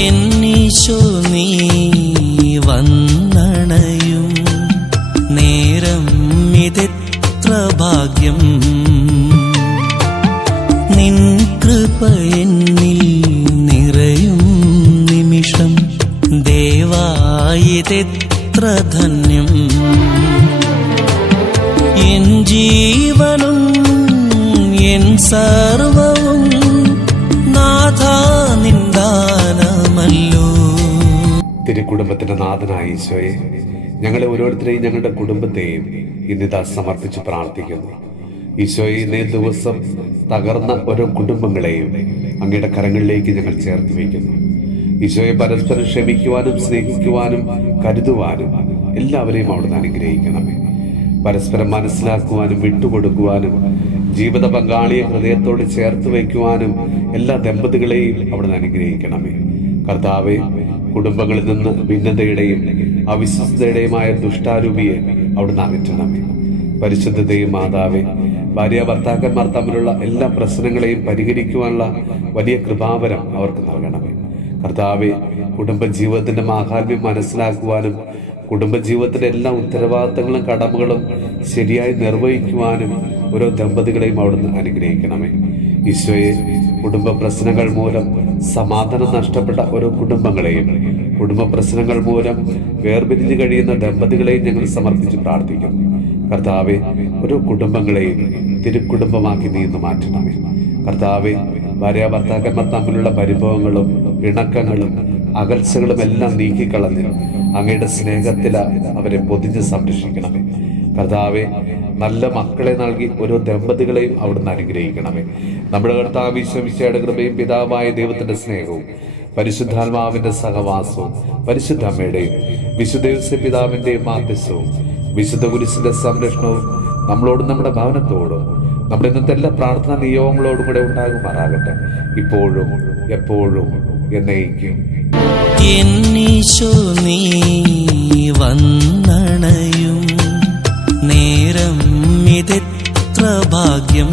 എന്നീശോ നീ വന്നണയും നേരം ഇതെത്ര ഭാഗ്യം. നിൻ കൃപ എന്നിൽ നിറയും നിമിഷം ദേവായിതെത്ര ധന്യം. എൻ ജീവനും എൻ സർവവും നാഥാ നിന്ദാനമല്ലോ. തിരുക്കുടുംബത്തിന്റെ നാഥനായ ഈശോയെ, ഞങ്ങളെ ഓരോരുത്തരെയും ഞങ്ങളുടെ കുടുംബത്തെയും ഇന്നിതാ സമർപ്പിച്ച് പ്രാർത്ഥിക്കുന്നു. ഈശോയെ, ഇന്നേ ദിവസം തകർന്ന ഓരോ കുടുംബങ്ങളെയും അങ്ങയുടെ കരങ്ങളിലേക്ക് ഞങ്ങൾ ചേർത്ത് വയ്ക്കുന്നു. ഈശോയെ, പരസ്പരം ക്ഷമിക്കുവാനും സ്നേഹിക്കുവാനും കരുതുവാനും എല്ലാവരെയും അവിടുന്ന് അനുഗ്രഹിക്കണമേ. പരസ്പരം മനസ്സിലാക്കുവാനും വിട്ടുകൊടുക്കുവാനും ജീവിത പങ്കാളിയെ ഹൃദയത്തോട് ചേർത്ത് വയ്ക്കുവാനും എല്ലാ ദമ്പതികളെയും അവിടുന്ന് അനുഗ്രഹിക്കണമേ. കർത്താവെ, കുടുംബങ്ങളിൽ നിന്ന് ഭിന്നതയുടെയും അവിശ്വസ്തയുടെയുമായ ദുഷ്ടാരൂപിയെ അവിടുന്ന് അകറ്റണമേ. പരിശുദ്ധതയും മാതാവേ, ഭാര്യ ഭർത്താക്കന്മാർ തമ്മിലുള്ള എല്ലാ പ്രശ്നങ്ങളെയും പരിഹരിക്കുവാനുള്ള വലിയ കൃപാവരം അവർക്ക് നൽകണമേ. കർത്താവെ, കുടുംബജീവിതത്തിന്റെ മാഹാത്മ്യം മനസ്സിലാക്കുവാനും കുടുംബജീവിതത്തിന്റെ എല്ലാ ഉത്തരവാദിത്തങ്ങളും കടമകളും ശരിയായി നിർവഹിക്കുവാനും ഓരോ ദമ്പതികളെയും അവിടുന്ന് അനുഗ്രഹിക്കണമേ. ഈശോയെ, കുടുംബ പ്രശ്നങ്ങൾ മൂലം സമാധാനം നഷ്ടപ്പെട്ട ഓരോ കുടുംബങ്ങളെയും കുടുംബ പ്രശ്നങ്ങൾ മൂലം വേർപിരിഞ്ഞു കഴിയുന്ന ദമ്പതികളെയും ഞങ്ങൾ സമർപ്പിച്ച് പ്രാർത്ഥിക്കുന്നു. കർത്താവെ, ഓരോ കുടുംബങ്ങളെയും തിരുക്കുടുംബമാക്കി നീ ഇന്ന് മാറ്റണമേ. കർത്താവെ, ഭാര്യ ഭർത്താക്കന്മാർ തമ്മിലുള്ള പരിഭവങ്ങളും പിണക്കങ്ങളും അകൽച്ചകളും എല്ലാം നീക്കിക്കളഞ്ഞ് അങ്ങയുടെ സ്നേഹത്തിൽ അവരെ പൊതിഞ്ഞ് സംരക്ഷിക്കണമേ. കർത്താവെ, നല്ല മക്കളെ നൽകി ഓരോ ദമ്പതികളെയും അവിടുന്ന് അനുഗ്രഹിക്കണമേ. നമ്മുടെ കർത്താവ് ഈശോ മിശിഹായുടെ കൃപയും പിതാവായ ദൈവത്തിന്റെ സ്നേഹവും പരിശുദ്ധാത്മാവിന്റെ സഹവാസവും പരിശുദ്ധ അമ്മയുടെയും വിശുദ്ധ യോസേപ്പ് പിതാവിന്റെയും മാധ്യസ്ഥവും വിശുദ്ധ കുരിശിന്റെ സംരക്ഷണവും നമ്മളോടും നമ്മുടെ ഭവനത്തോടും നമ്മുടെ ഇന്നത്തെ എല്ലാ പ്രാർത്ഥനാ നിയോഗങ്ങളോടും കൂടെ ഉണ്ടാകുമാറാകട്ടെ, ഇപ്പോഴും എപ്പോഴും എന്നേക്കും. എന്നീശോ നീ വന്നണയും നേരം ഇതെത്ര ഭാഗ്യം.